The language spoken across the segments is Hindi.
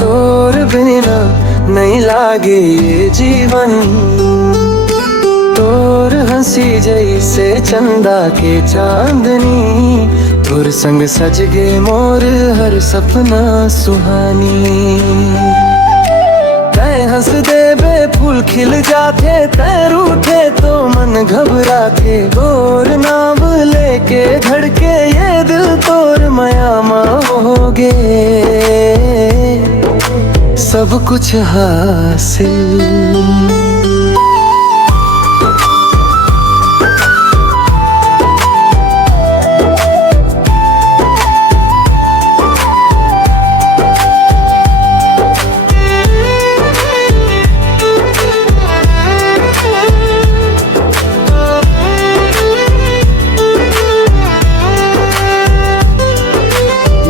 तोर बिना नहीं लागे ये जीवन। तोर हंसी जैसे चंदा के चांदनी, तोर संग सज गे मोर हर सपना सुहानी। तै हंस दे बे फूल खिल जाते, तै रूठे तो मन घबराते। तोर नाम लेके धड़के ये दिल तोर मायामा होगे, सब कुछ हासिल।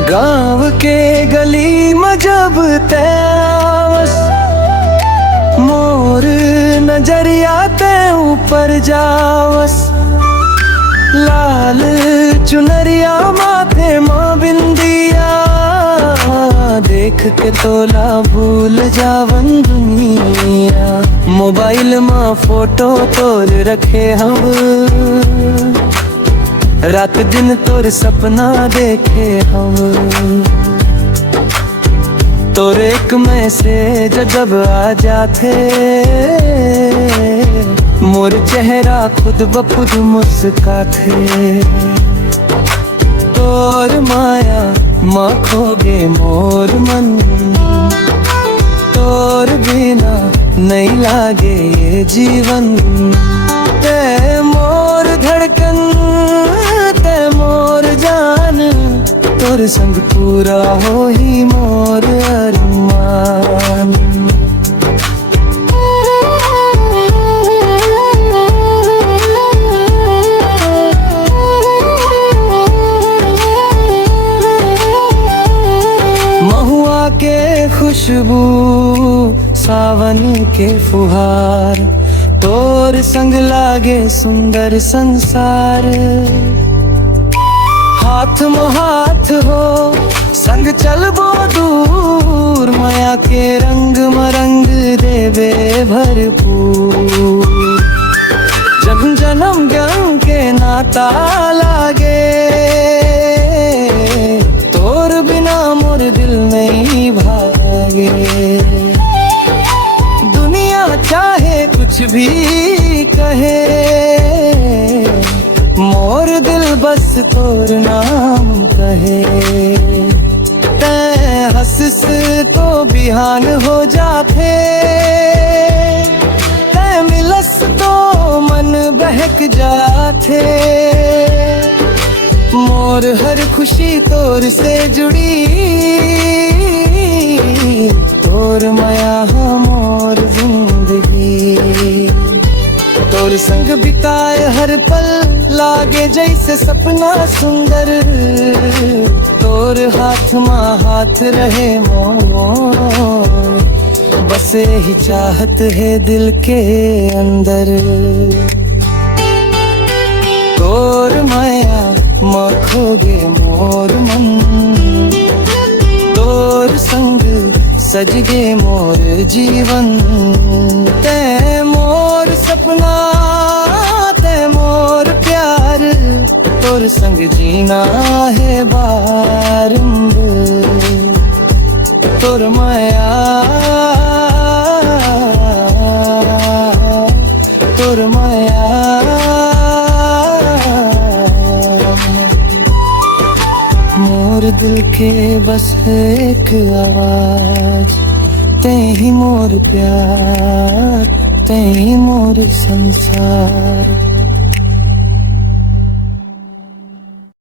गाँव के गली में जब तैवस, मोर नजरिया ते ऊपर जावस। लाल चुनरिया माथे माँ बिंदिया, देख के तोला भूल जावन दुनिया। मोबाइल में फोटो तोर रखे हम, रात दिन तोर सपना देखे हम। तोर एक मैसेज जब आ जाते, मोर चेहरा खुद ब खुद मुस्काते। तोर माया माँ खोगे मोर मन, तोर बिना नहीं लागे ये जीवन। ते मोर धड़कन, ते मोर जान, तोर संग पूरा हो ही मोर अरमान। महुआ के खुशबू, सावन के फुहार, तोर संग लागे सुंदर संसार। हाथ में हाथ हो संग चलबो दूर, माया के रंग में रंग देवे भरपूर। जन्म जन्म ज्ञान के नाता लागे, तोर बिना मोर दिल नहीं भागे। दुनिया चाहे कुछ भी कहे, मोर दिल बस तोर नाम कहे। तै हंस तो बिहान हो जाते, तै मिलस तो मन बहक जाते। मोर हर खुशी तोर से जुड़ी, तोर माया मोर जिंदगी। तोर संग बिताए हर पल लागे जैसे सपना सुंदर। तोर हाथ माँ हाथ रहे मोर, बस ही चाहत है दिल के अंदर। तोर माया माँ खोगे मोर मन, तोर संग सज गे मोर जीवन। ते मोर सपना, ते मोर प्यार, तोर संग जीना है बारंबार। तोर माया, तोर माया, मोर दिल के बस एक आवाज। ते ही मोर प्यार, ते ही मोर संसार।